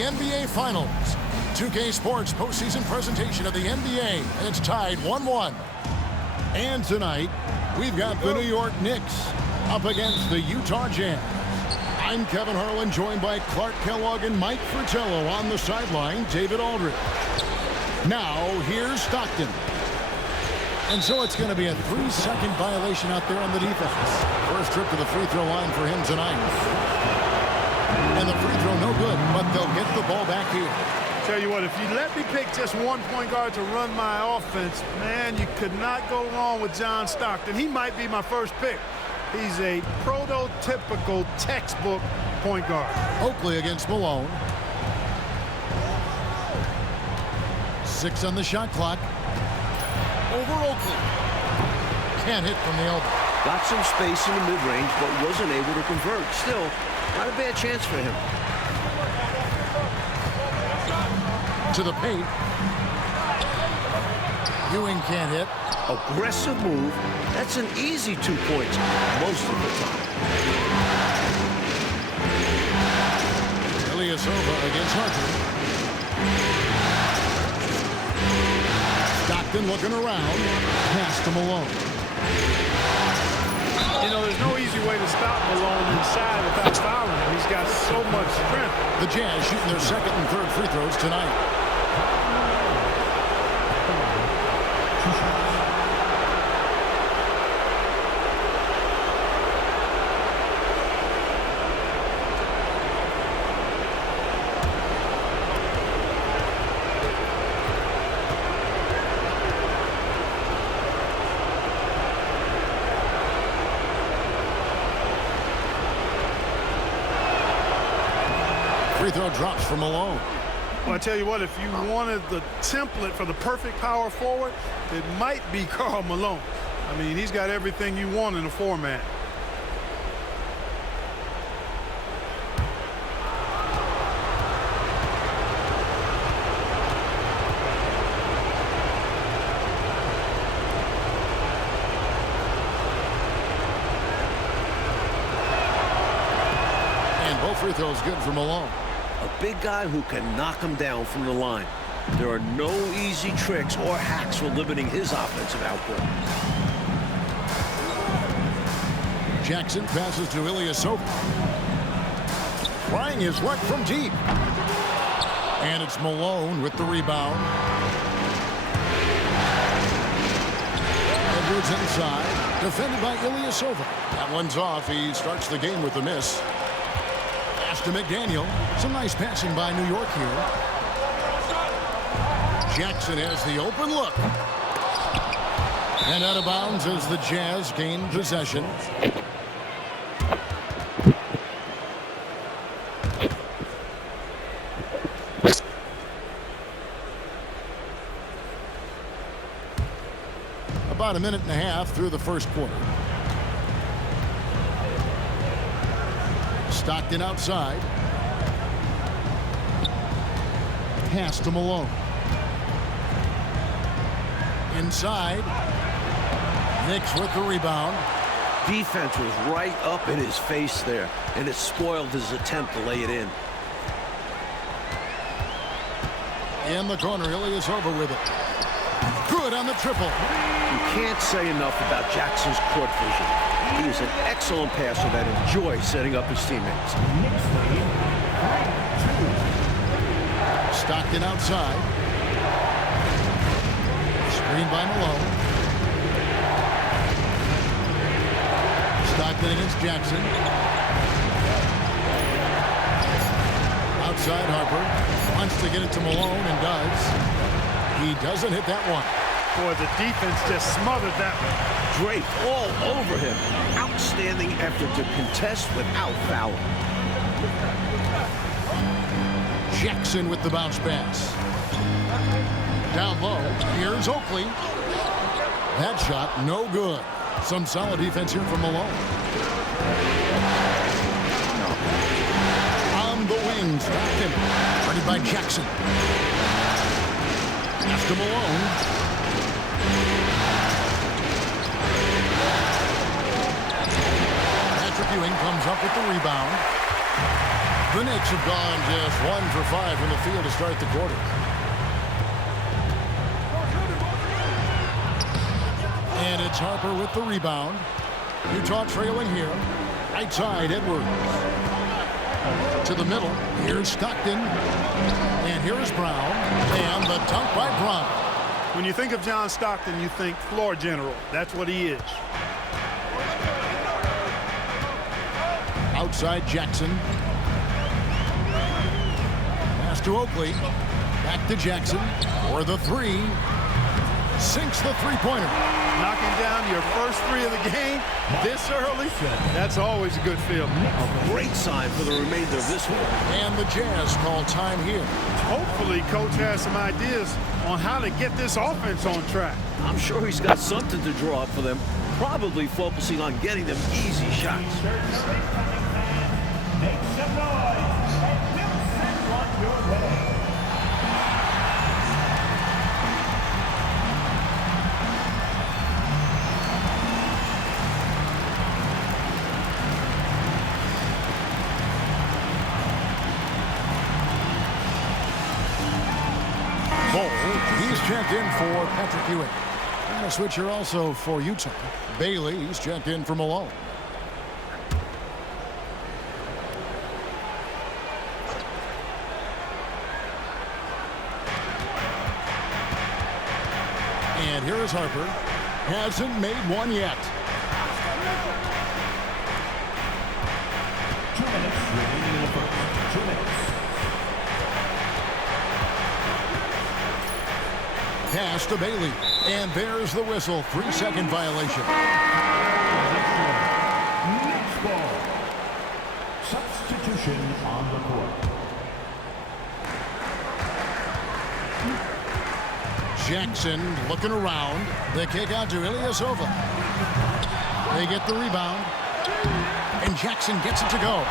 The NBA Finals. 2K Sports postseason presentation of the NBA, and it's tied 1-1. And tonight, we've got the New York Knicks up against the Utah Jazz. I'm Kevin Harlan, joined by Clark Kellogg and Mike Fratello. On the sideline, David Aldridge. Now, here's Stockton. And so it's going to be a 3-second violation out there on the defense. First trip to the free throw line for him tonight. And the free throw no good, but they'll get the ball back here. Tell you what, if you let me pick just one point guard to run my offense, man, you could not go wrong with John Stockton. He might be my first pick. He's a prototypical textbook point guard. Oakley against Malone. 6 on the shot clock. Over Oakley. Can't hit from the elbow. Got some space in the mid-range, but wasn't able to convert. Still, not a bad chance for him. To the paint. Ewing can't hit. Aggressive move. That's an easy 2 points most of the time. Ilyasova against Hunter. Stockton looking around. Pass to Malone. You know, there's no easy way to stop Malone inside without fouling him. He's got so much strength. The Jazz shooting their second and third free throws tonight. Free throw drops for Malone. Well, I tell you what, if you wanted the template for the perfect power forward, it might be Karl Malone. I mean, he's got everything you want in a format. And both free throws good for Malone. A big guy who can knock him down from the line. There are no easy tricks or hacks for limiting his offensive output. Jackson passes to Ilyasova. Trying his luck from deep. And it's Malone with the rebound. Edwards inside. Defended by Ilyasova. That one's off. He starts the game with a miss. To McDaniel. Some nice passing by New York here. Jackson has the open look. And out of bounds as the Jazz gain possession. About a minute and a half through the first quarter. Stockton outside. Pass to Malone. Inside. Knicks with the rebound. Defense was right up in his face there, and it spoiled his attempt to lay it in. In the corner, Ilyasova with it. Good on the triple. You can't say enough about Jackson's court vision. He is an excellent passer that enjoys setting up his teammates. Stockton outside. Screen by Malone. Stockton against Jackson. Outside Harper. Wants to get it to Malone and does. He doesn't hit that one. Boy, the defense just smothered that one. Drake all over him. Outstanding effort to contest without fouling. Jackson with the bounce pass. Down low. Here's Oakley. That shot no good. Some solid defense here from Malone. On the wing, Stockton. Guarded by Jackson. Pass to Malone. Patrick Ewing comes up with the rebound. The Knicks have gone just 1 for 5 from the field to start the quarter. And it's Harper with the rebound. Utah trailing here. Right side, Edwards. To the middle. Here's Stockton. And here's Brown. And the dunk by Brown. When you think of John Stockton, you think floor general. That's what he is. Outside Jackson. Pass to Oakley. Back to Jackson for the three. Sinks the three-pointer. Knocking down your first three of the game this early, that's always a good feeling. A great sign for the remainder of this one. And the Jazz call time here. Hopefully, Coach has some ideas on how to get this offense on track. I'm sure he's got something to draw up for them, probably focusing on getting them easy shots. Make some noise and we'll send one your way. He's checked in for Patrick Ewing. And a switcher also for Utah. Bailey, he's checked in for Malone. And here is Harper. Hasn't made one yet. 2 minutes remaining in the first. 2 minutes. Pass to Bailey. And there's the whistle. 3-second violation. Knicks ball. Substitution on the court. Jackson looking around. The kick out to Ilyasova. They get the rebound. And Jackson gets it to go.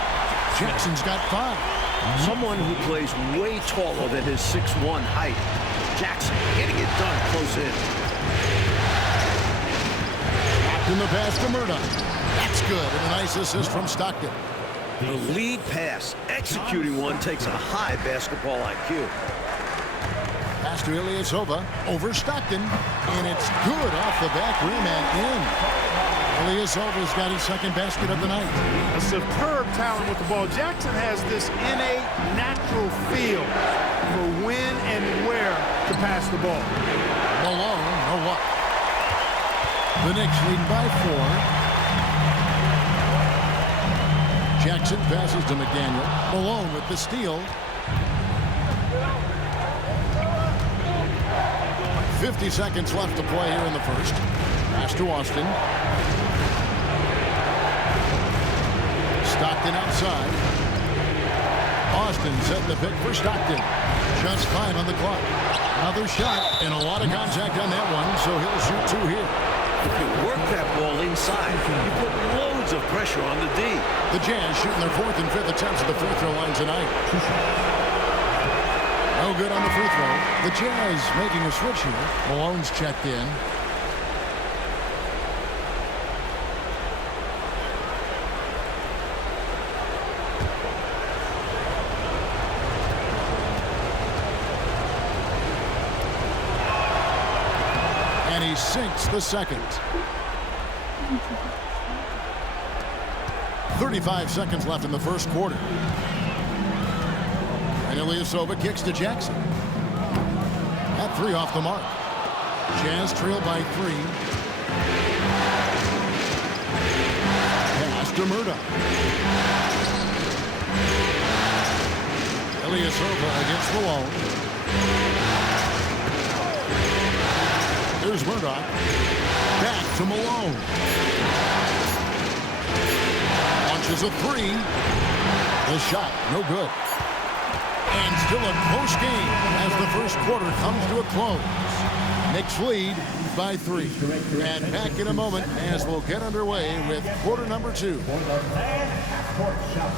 Jackson's got 5. Someone who plays way taller than his 6'1" height. Jackson getting it done close in. Back in the pass to Murdoch. That's good. And a nice assist from Stockton. The lead pass. Executing one takes a high basketball IQ. Pass to Ilyasova over Stockton. And it's good off the back rim and in. Ilyasova's got his second basket of the night. A superb talent with the ball. Jackson has this innate, natural feel for when and where to pass the ball. Malone, no luck. The Knicks lead by 4. Jackson passes to McDaniel. Malone with the steal. 50 seconds left to play here in the first. Pass to Austin. Stockton outside. Austin set the pick for Stockton. Just 5 on the clock. Another shot and a lot of contact on that one, so he'll shoot 2 here. If you work that ball inside, you put loads of pressure on the D. The Jazz shooting their 4th and 5th attempts at the free throw line tonight. No good on the free throw. The Jazz making a switch here. Malone's checked in. And he sinks the second. 35 seconds left in the first quarter. And Ilyasova kicks to Jackson. That 3 off the mark. Jazz trail by 3. Pass to Murdoch. Ilyasova against Malone. Here's Murdoch. Back to Malone. Launches a 3. The shot, no good. And still a close game as the first quarter comes to a close. Knicks lead by 3. And back in a moment as we'll get underway with quarter number 2. For the last court shot.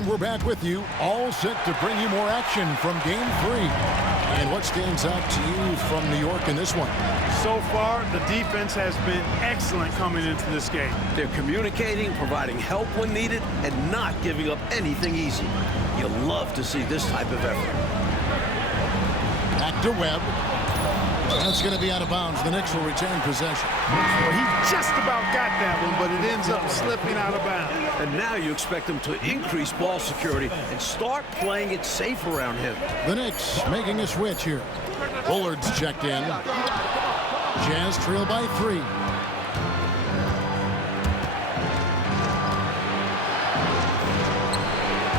And we're back with you, all set to bring you more action from Game 3. And what stands out to you from New York in this one? So far, the defense has been excellent coming into this game. They're communicating, providing help when needed, and not giving up anything easy. You love to see this type of effort. Back to Webb. That's going to be out of bounds. The Knicks will retain possession. Well, he just about got that one, but it ends up slipping out of bounds. And now you expect them to increase ball security and start playing it safe around him. The Knicks making a switch here. Bullard's checked in. Jazz trail by 3.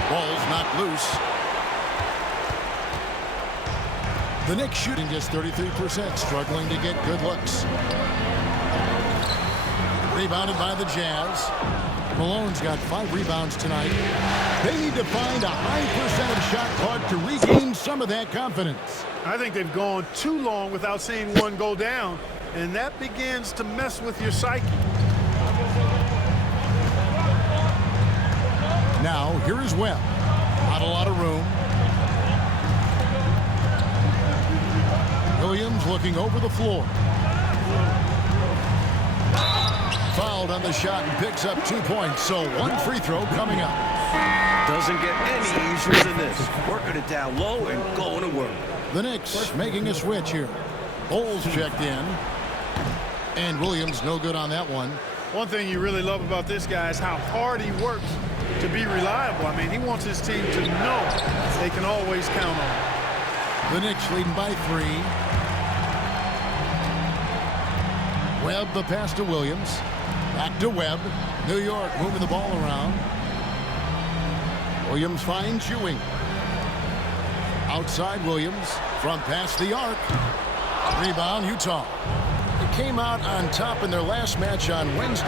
Ball's knocked loose. The Knicks shooting just 33%, struggling to get good looks. Rebounded by the Jazz. Malone's got 5 rebounds tonight. They need to find a high percentage shot clock to regain some of that confidence. I think they've gone too long without seeing one go down, and that begins to mess with your psyche. Now, here is Webb. Not a lot of room. Williams looking over the floor. Fouled on the shot and picks up 2 points, so 1 free throw coming up. Doesn't get any easier than this. Working it down low and going to work. The Knicks making a switch here. Bowles checked in. And Williams no good on that one. One thing you really love about this guy is how hard he works to be reliable. I mean, he wants his team to know they can always count on him. The Knicks leading by 3. Webb the pass to Williams. Back to Webb. New York moving the ball around. Williams finds Ewing. Outside Williams from past the arc. Rebound Utah. They came out on top in their last match on Wednesday.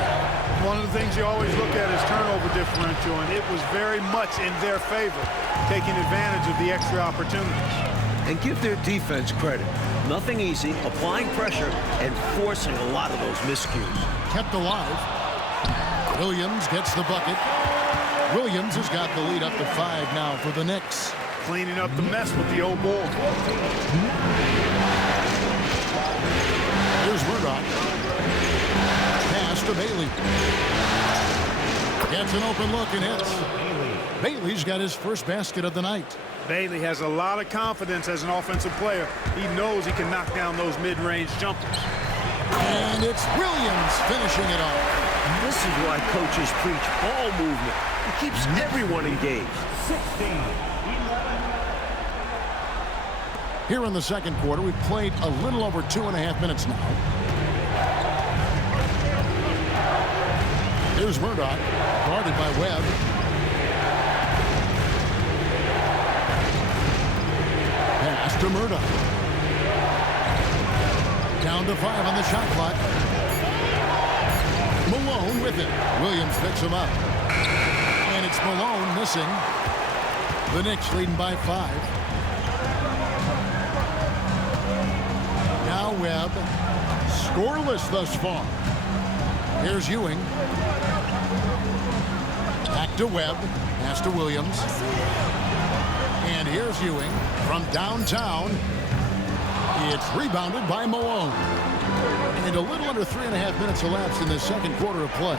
One of the things you always look at is turnover differential, and it was very much in their favor, taking advantage of the extra opportunities. And give their defense credit. Nothing easy, applying pressure, and forcing a lot of those miscues. Kept alive. Williams gets the bucket. Williams has got the lead up to 5 now for the Knicks. Cleaning up the mess with the old ball. Here's Murdoch. Pass to Bailey. Gets an open look and hits. Bailey's got his first basket of the night. Bailey has a lot of confidence as an offensive player. He knows he can knock down those mid-range jumpers. And it's Williams finishing it off. This is why coaches preach ball movement. It keeps everyone engaged. 16. Here in the second quarter, we've played a little over 2.5 minutes now. Here's Murdoch, guarded by Webb. Pass to Murdoch. Down to 5 on the shot clock. Malone with it. Williams picks him up. And it's Malone missing. The Knicks leading by 5. Now Webb. Scoreless thus far. Here's Ewing. Back to Webb. Pass to Williams. And here's Ewing from downtown. It's rebounded by Malone. And a little under 3.5 minutes elapsed in the second quarter of play.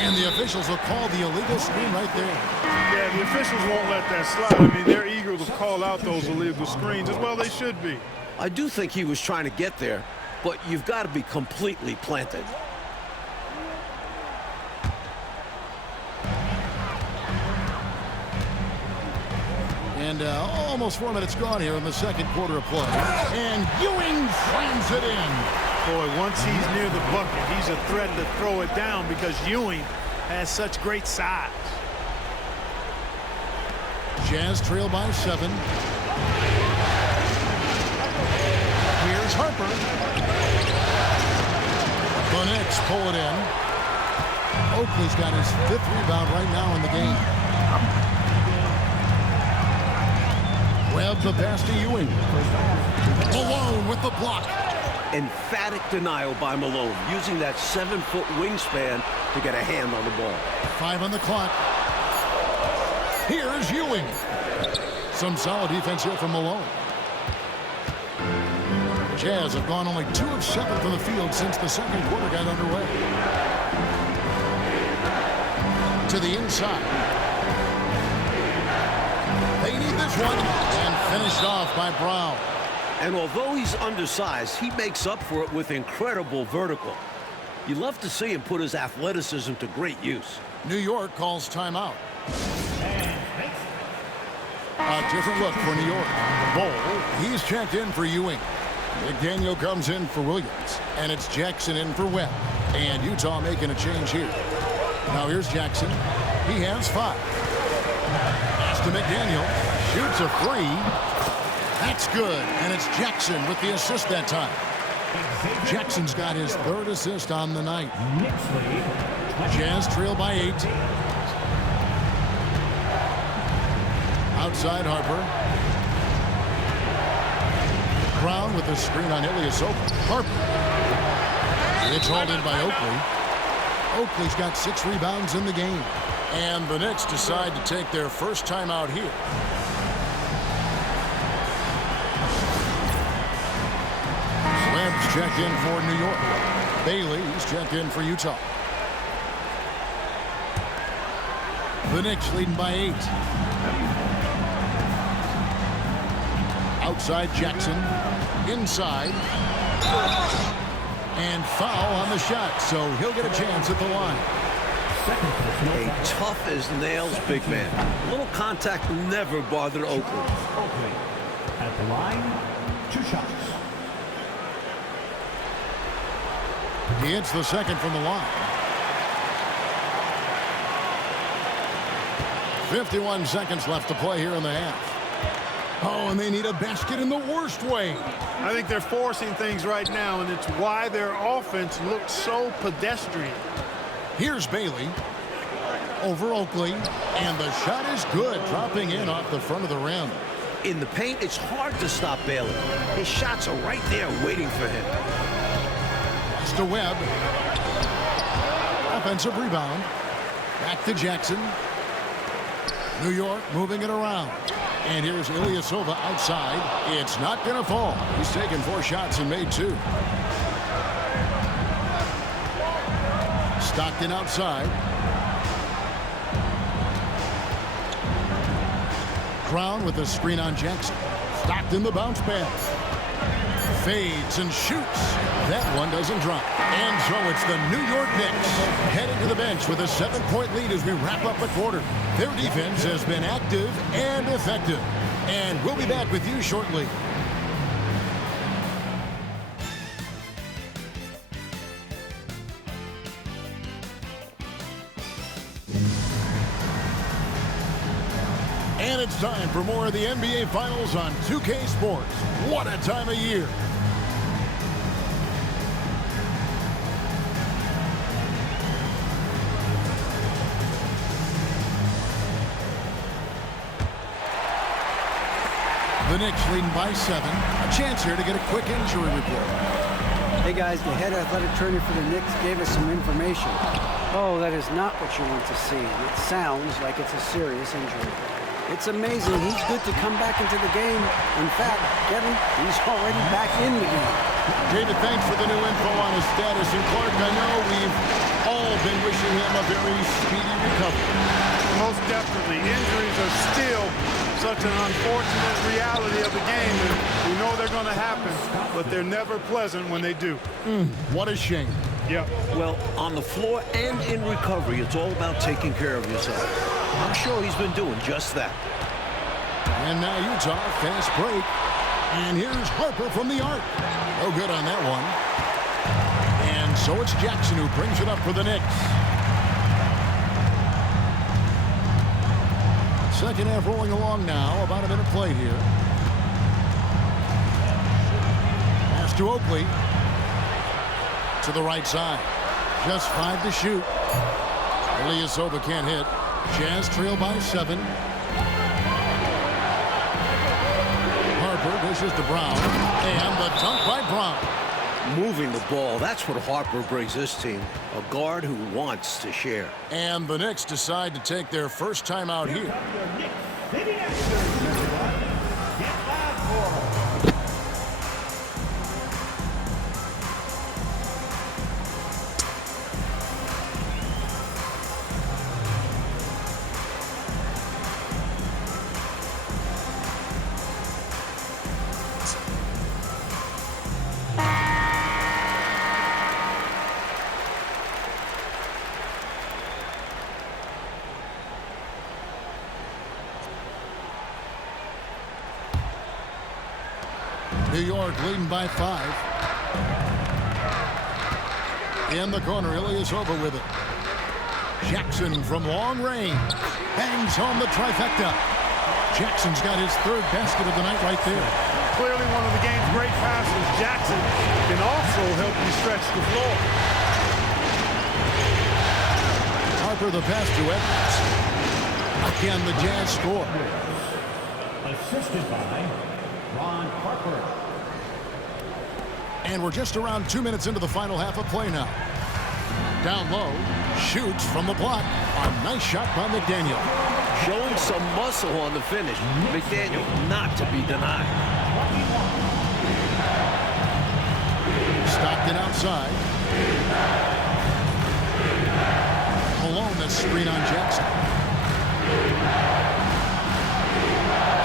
And the officials will call the illegal screen right there. Yeah, the officials won't let that slide. I mean, they're eager to call out those illegal screens as well. They should be. I do think he was trying to get there, but you've got to be completely planted. And almost 4 minutes gone here in the second quarter of play. And Ewing slams it in. Boy, once he's near the bucket, he's a threat to throw it down because Ewing has such great size. Jazz trail by 7. Here's Harper. The Knicks pull it in. Oakley's got his 5th rebound right now in the game. Webb the pass to Ewing. Malone with the block. Emphatic denial by Malone, using that 7-foot wingspan to get a hand on the ball. 5 on the clock. Here's Ewing. Some solid defense here from Malone. Jazz have gone only 2 of 7 from the field since the second quarter got underway. To the inside. They need this one. And finished off by Brown. And although he's undersized, he makes up for it with incredible vertical. You love to see him put his athleticism to great use. New York calls timeout. A different look for New York. Bowl, he's checked in for Ewing. McDaniel comes in for Williams. And it's Jackson in for Webb. And Utah making a change here. Now here's Jackson. He has 5. Pass to McDaniel. Shoots a 3. That's good. And it's Jackson with the assist that time. Jackson's got his 3rd assist on the night. Jazz trail by 8. Outside Harper. Brown with the screen on Ilyasova. Harper. It's hauled in by Oakley. Oakley's got 6 rebounds in the game. And the Knicks decide to take their first timeout here. Webb's checked in for New York. Bailey's checked in for Utah. The Knicks leading by 8. Outside Jackson. Inside. And foul on the shot, so he'll get a chance at the line. A tough as nails big man. A little contact never bothered Oakley. Oakley at the line, 2 shots. He hits the second from the line. 51 seconds left to play here in the half. Oh, and they need a basket in the worst way. I think they're forcing things right now, and it's why their offense looks so pedestrian. Here's Bailey over Oakley, and the shot is good, dropping in off the front of the rim. In the paint, it's hard to stop Bailey. His shots are right there waiting for him. Pass to Webb. Offensive rebound. Back to Jackson. New York moving it around. And here's Ilyasova outside. It's not going to fall. He's taken 4 shots and made 2. Stockton outside. Brown with the screen on Jackson. Stockton the bounce pass. Fades and shoots. That one doesn't drop. And so it's the New York Knicks heading to the bench with a 7-point lead as we wrap up a quarter. Their defense has been active and effective. And we'll be back with you shortly. And it's time for more of the NBA Finals on 2K Sports. What a time of year. The Knicks leading by 7. A chance here to get a quick injury report. Hey guys, the head athletic trainer for the Knicks gave us some information. Oh, that is not what you want to see. It sounds like it's a serious injury. It's amazing he's good to come back into the game. In fact, Kevin, he's already back in the game. David, thanks for the new info on his status. And Clark, I know we've all been wishing him a very speedy recovery. Most definitely. Injuries are still such an unfortunate reality of the game, and we know they're going to happen, but they're never pleasant when they do. What a shame. Yep. Well, on the floor and in recovery, it's all about taking care of yourself. I'm sure he's been doing just that. And now Utah, fast break. And here's Harper from the arc. No good on that one. And so it's Jackson who brings it up for the Knicks. Second half rolling along now. About a minute played here. Pass to Oakley. To the right side. Just 5 to shoot. Ilyasova can't hit. Jazz trail by 7. Harper dishes to Brown. And the dunk by Brown. moving the ball. That's what Harper brings this team. A guard who wants to share. And the Knicks decide to take their first time out here. New York leading by 5. In the corner, Ilyasova with it. Jackson from long range. Bangs home the trifecta. Jackson's got his 3rd basket of the night right there. Clearly one of the game's great passers. Jackson can also help you stretch the floor. Harper the pass to Edwards. Again, the Jazz score. Assisted by Ron Harper. And we're just around 2 minutes into the final half of play now. Down low, shoots from the block. A nice shot by McDaniel. Showing some muscle on the finish. McDaniel not to be denied. Stockton outside. Malone, the screen on Jackson.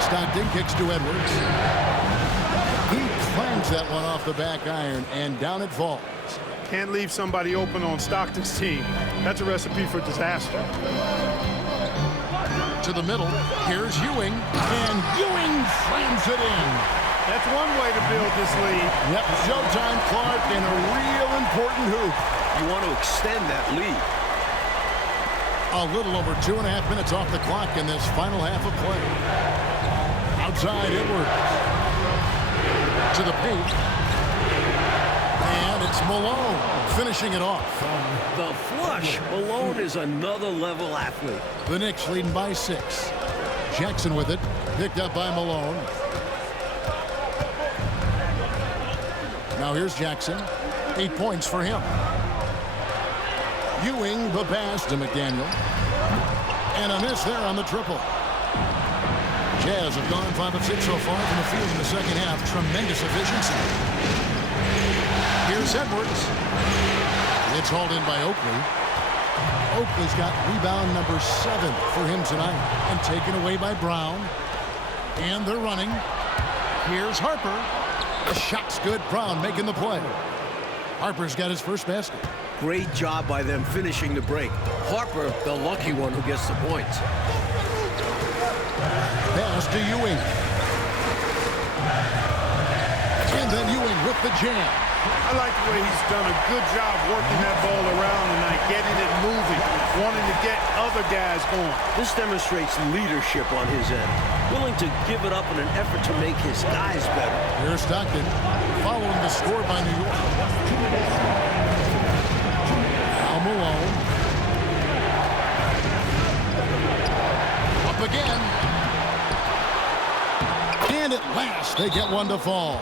Stockton kicks to Edwards. He clangs that one off the back iron, and down it falls. Can't leave somebody open on Stockton's team. That's a recipe for disaster. To the middle, here's Ewing, and Ewing slams it in. That's one way to build this lead. Yep, showtime, Clark, and a real important hoop. You want to extend that lead. A little over 2.5 minutes off the clock in this final half of play. Outside, Edwards. To the paint. And it's Malone finishing it off. The flush. Malone is another level athlete. The Knicks leading by 6. Jackson with it. Picked up by Malone. Now here's Jackson. 8 points for him. Ewing the pass to McDaniel. And a miss there on the triple. Jazz have gone 5 of 6 so far from the field in the second half. Tremendous efficiency. Here's Edwards. It's hauled in by Oakley. Oakley's got rebound number 7 for him tonight. And taken away by Brown. And they're running. Here's Harper. The shot's good. Brown making the play. Harper's got his first basket. Great job by them finishing the break. Harper, the lucky one who gets the points. Pass to Ewing. And then Ewing with the jam. I like the way he's done a good job working that ball around tonight, getting it moving, wanting to get other guys going. This demonstrates leadership on his end. Willing to give it up in an effort to make his guys better. Here's Stockton following the score by New York. Now Malone. Up again. And at last, they get one to fall.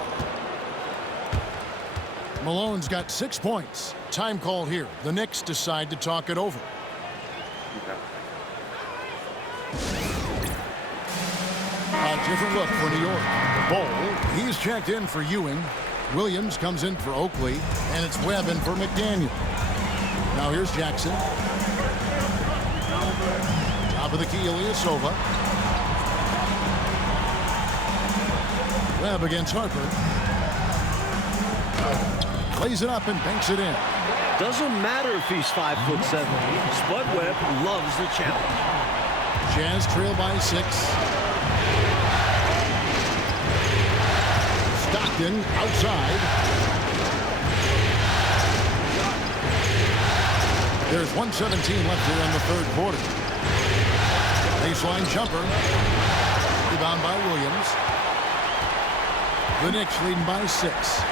Malone's got 6 points. Time call here. The Knicks decide to talk it over. A different look for New York. Ball, he's checked in for Ewing. Williams comes in for Oakley. And it's Webb in for McDaniel. Now here's Jackson. Top of the key, Ilyasova. Webb against Harper. Plays it up and banks it in. Doesn't matter if he's 5'7". Spud Webb loves the challenge. Jazz trail by 6. Stockton outside. There's 1:17 left here in the third quarter. Baseline jumper. Rebound by Williams. The Knicks leading by 6.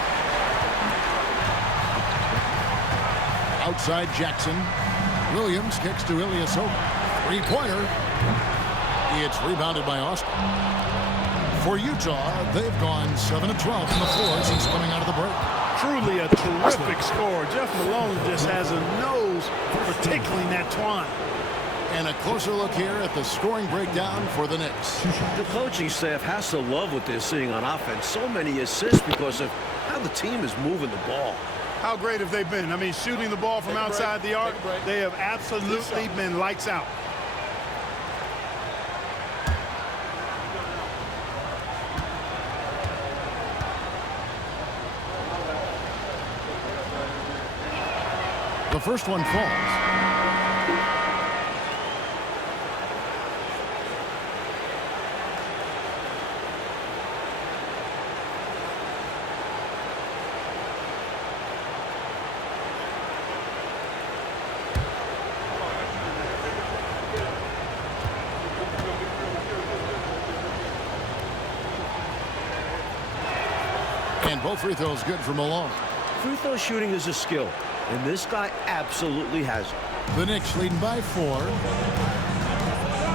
Outside Jackson. Williams kicks to Ilyasova. Three-pointer. It's rebounded by Austin. For Utah, they've gone 7 of 12 from the floor since coming out of the break. Truly a terrific score. Jeff Malone just has a nose for tickling that twine. And a closer look here at the scoring breakdown for the Knicks. The coaching staff has to love what they're seeing on offense. So many assists because of how the team is moving the ball. How great have they been? I mean, shooting the ball from outside the arc, they have absolutely been lights out. The first one falls. And both free throws good for Malone. Free throw shooting is a skill, and this guy absolutely has it. The Knicks leading by 4.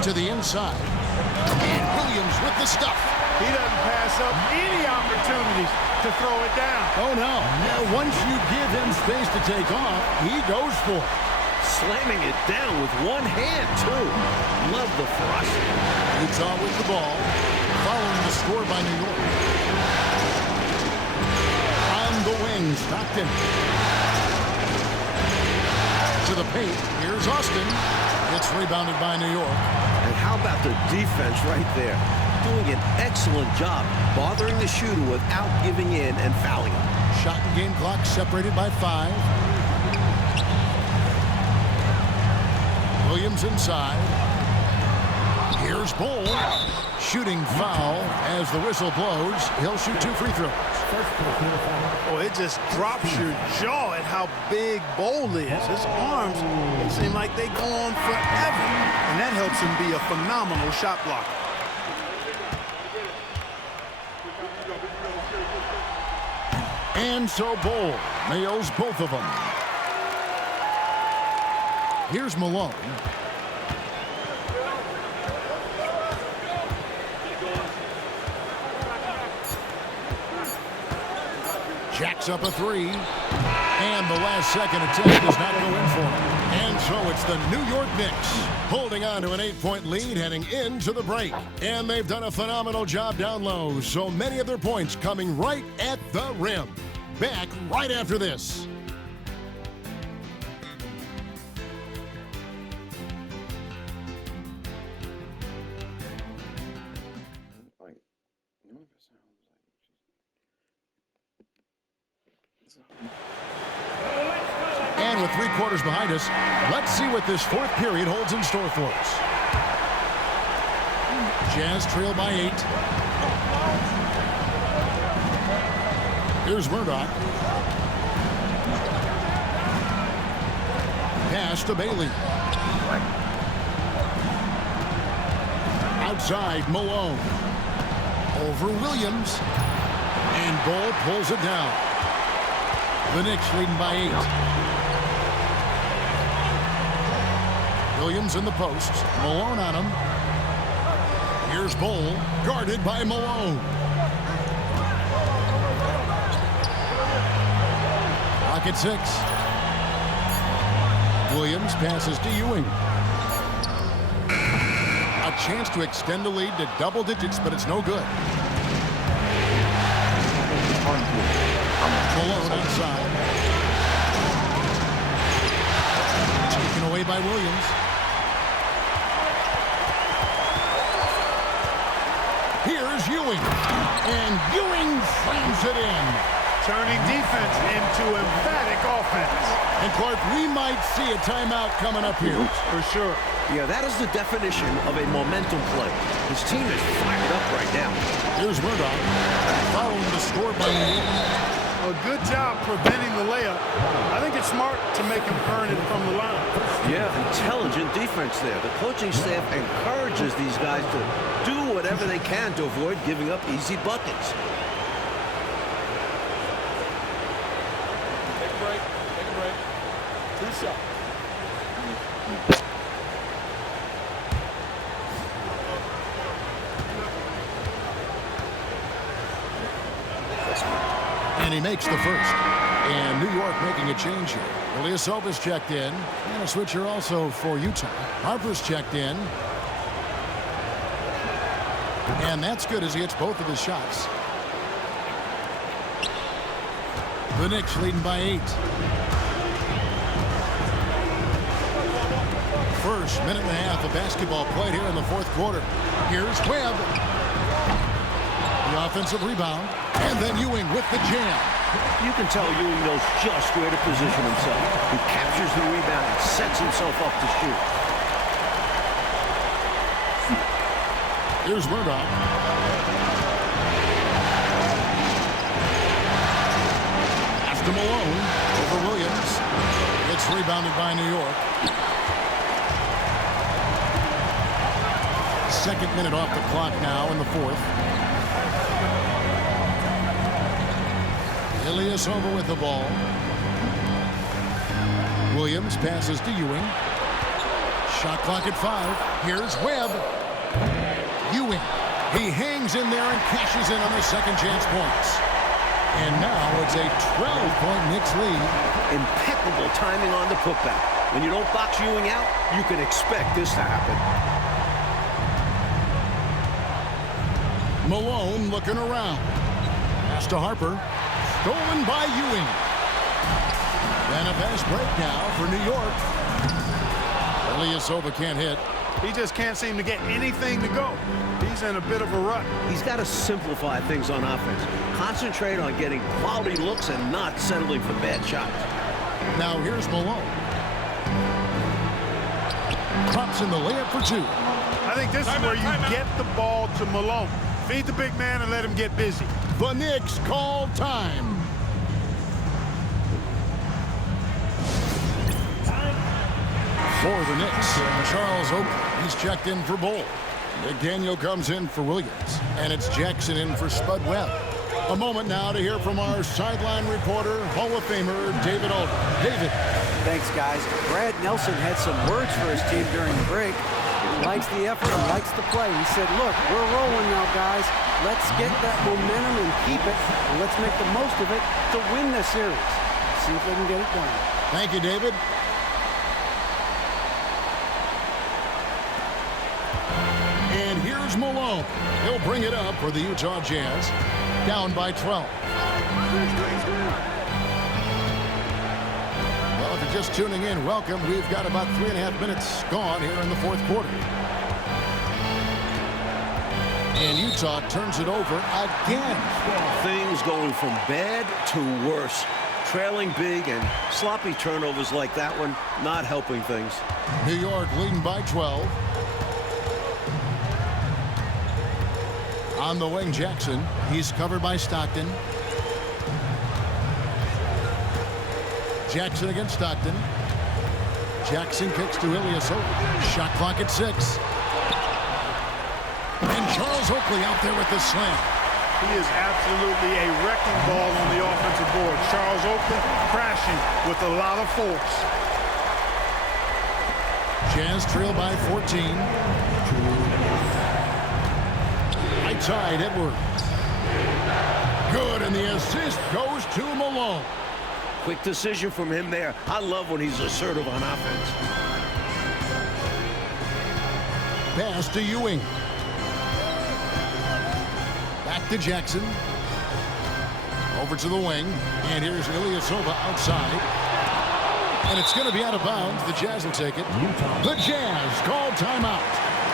To the inside. And Williams with the stuff. He doesn't pass up any opportunities to throw it down. Oh, no. Once you give him space to take off, he goes for it. Slamming it down with one hand, too. Love the ferocity. Utah with the ball. Following the score by New York. On the wing, Stockton. To the paint. Here's Austin. It's rebounded by New York. And how about the defense right there? Doing an excellent job bothering the shooter without giving in and fouling him. Shot and game clock separated by 5. Williams inside. Here's Bull. Shooting foul as the whistle blows. He'll shoot 2 free throws. Oh, it just drops your jaw at how big Bull is. His arms, they seem like they go on forever. And that helps him be a phenomenal shot blocker. And so Bull nails both of them. Here's Malone. Jacks up a 3. And the last second attempt does not go in for him. And so it's the New York Knicks holding on to an 8-point lead heading into the break. And they've done a phenomenal job down low. So many of their points coming right at the rim. Back right after this. And with 3 quarters behind us, let's see what this 4th period holds in store for us. Jazz trail by 8. Here's Murdoch. Pass to Bailey. Outside, Malone. Over Williams. And Bull pulls it down. The Knicks leading by 8. Williams in the post. Malone on him. Here's Bull, guarded by Malone. Rocket 6. Williams passes to Ewing. A chance to extend the lead to double digits, but it's no good. Malone outside. Taken away by Williams. Here's Ewing. And Ewing slams it in. Turning defense into emphatic offense. And Clark, we might see a timeout coming up here. For sure. Yeah, that is the definition of a momentum play. His team is fired up right now. Here's Murdoch. Following the score by New York. A good job preventing the layup. I think it's smart to make him earn it from the line. Yeah, intelligent defense there. The coaching staff encourages these guys to do whatever they can to avoid giving up easy buckets. Take a break. Take a break. 2 shots. And he makes the first. And New York making a change here. Ilyasova's checked in. And a switcher also for Utah. Harper's checked in. And that's good as he hits both of his shots. The Knicks leading by 8. First minute and a half of basketball played here in the fourth quarter. Here's Webb. The offensive rebound. And then Ewing with the jam. You can tell Ewing knows just where to position himself. He captures the rebound and sets himself up to shoot. Here's Murdoch. Pass to Malone over Williams. It's rebounded by New York. Second minute off the clock now in the fourth. Ilyasova with the ball. Williams passes to Ewing. Shot clock at 5. Here's Webb. Ewing. He hangs in there and cashes in on the second chance points. And now it's a 12-point Knicks lead. Impeccable timing on the putback. When you don't box Ewing out, you can expect this to happen. Malone looking around. Pass to Harper. Stolen by Ewing. And a fast break now for New York. Ilyasova can't hit. He just can't seem to get anything to go. He's in a bit of a rut. He's got to simplify things on offense. Concentrate on getting quality looks and not settling for bad shots. Now here's Malone. Drops in the layup for 2. I think this is where you get the ball to Malone. Feed the big man and let him get busy. The Knicks call time. For the Knicks, Charles Oakley. He's checked in for Bull. McDaniel comes in for Williams. And it's Jackson in for Spud Webb. A moment now to hear from our sideline reporter, Hall of Famer David Aldridge. David. Thanks, guys. Brad Nelson had some words for his team during the break. He likes the effort and likes the play. He said, look, we're rolling now, guys. Let's get that momentum and keep it, and let's make the most of it to win this series. See if they can get it done. Thank you, David. And here's Malone. He'll bring it up for the Utah Jazz. Down by 12. Well, if you're just tuning in, welcome. We've got about 3.5 minutes gone here in the fourth quarter. And Utah turns it over again. Things going from bad to worse. Trailing big and sloppy turnovers like that one, not helping things. New York leading by 12. On the wing, Jackson. He's covered by Stockton. Jackson against Stockton. Jackson kicks to Ilyasova. Shot clock at 6. And Charles Oakley out there with the slam. He is absolutely a wrecking ball on the offensive board. Charles Oakley crashing with a lot of force. Jazz trail by 14. Right side, Edwards. Good, and the assist goes to Malone. Quick decision from him there. I love when he's assertive on offense. Pass to Ewing. Back to Jackson. Over to the wing. And here's Ilyasova outside. And it's going to be out of bounds. The Jazz will take it. The Jazz call timeout.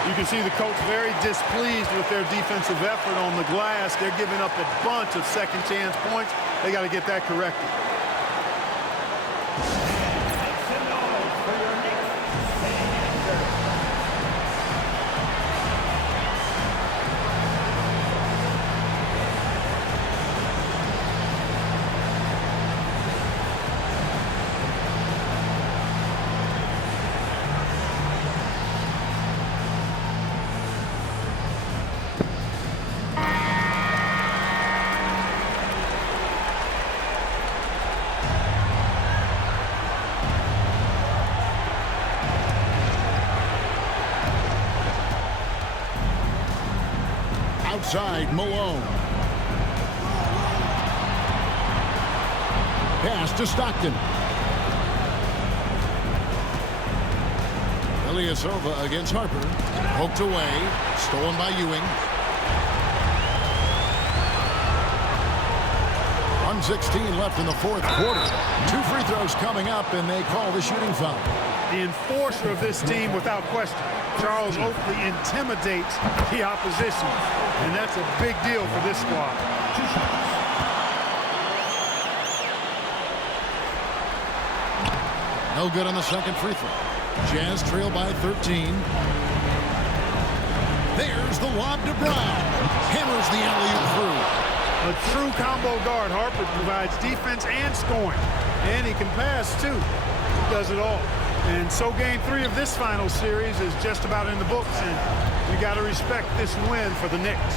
You can see the coach very displeased with their defensive effort on the glass. They're giving up a bunch of second chance points. They got to get that corrected. Outside, Malone. Pass to Stockton. Ilyasova against Harper. Poked away. Stolen by Ewing. 1:16 left in the fourth quarter. 2 free throws coming up, and they call the shooting foul. The enforcer of this team, without question. Charles Oakley intimidates the opposition, and that's a big deal for this squad. No good on the second free throw. Jazz trail by 13. There's the lob to Brown. Hammers the alley-oop through. A true combo guard. Harper provides defense and scoring. And he can pass, too. He does it all. And so game 3 of this final series is just about in the books. And you got to respect this win for the Knicks.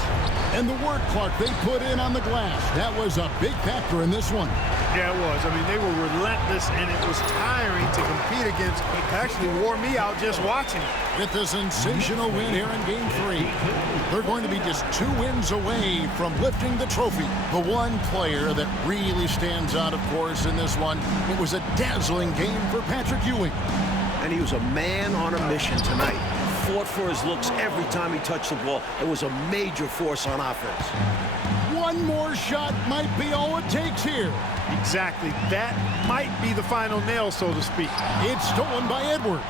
And the work, Clark, they put in on the glass. That was a big factor in this one. Yeah, it was. I mean, they were relentless, and it was tiring to compete against. It actually wore me out just watching it. With the sensational win here in Game 3, they're going to be just 2 wins away from lifting the trophy. The one player that really stands out, of course, in this one, it was a dazzling game for Patrick Ewing. And he was a man on a mission tonight. Fought for his looks every time he touched the ball. It was a major force on offense. One more shot might be all it takes here. Exactly. That might be the final nail, so to speak. It's stolen by Edwards.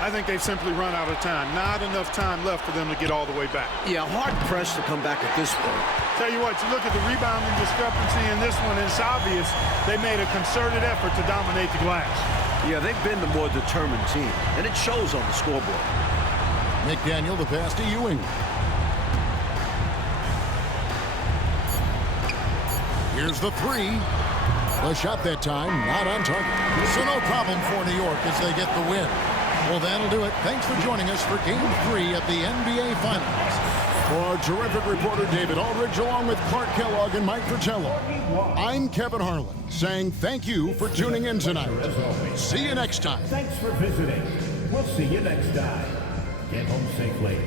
I think they've simply run out of time. Not enough time left for them to get all the way back. Yeah, hard-pressed to come back at this point. Tell you what, you look at the rebounding discrepancy in this one, it's obvious they made a concerted effort to dominate the glass. Yeah, they've been the more determined team, and it shows on the scoreboard. McDaniel, the pass to Ewing. Here's the 3. The shot that time, not on target. So no problem for New York as they get the win. Well, that'll do it. Thanks for joining us for Game 3 of the NBA Finals. For our terrific reporter, David Aldridge, along with Clark Kellogg and Mike Fratello, I'm Kevin Harlan, saying thank you for tuning in tonight. See you next time. Thanks for visiting. We'll see you next time. Get home safely.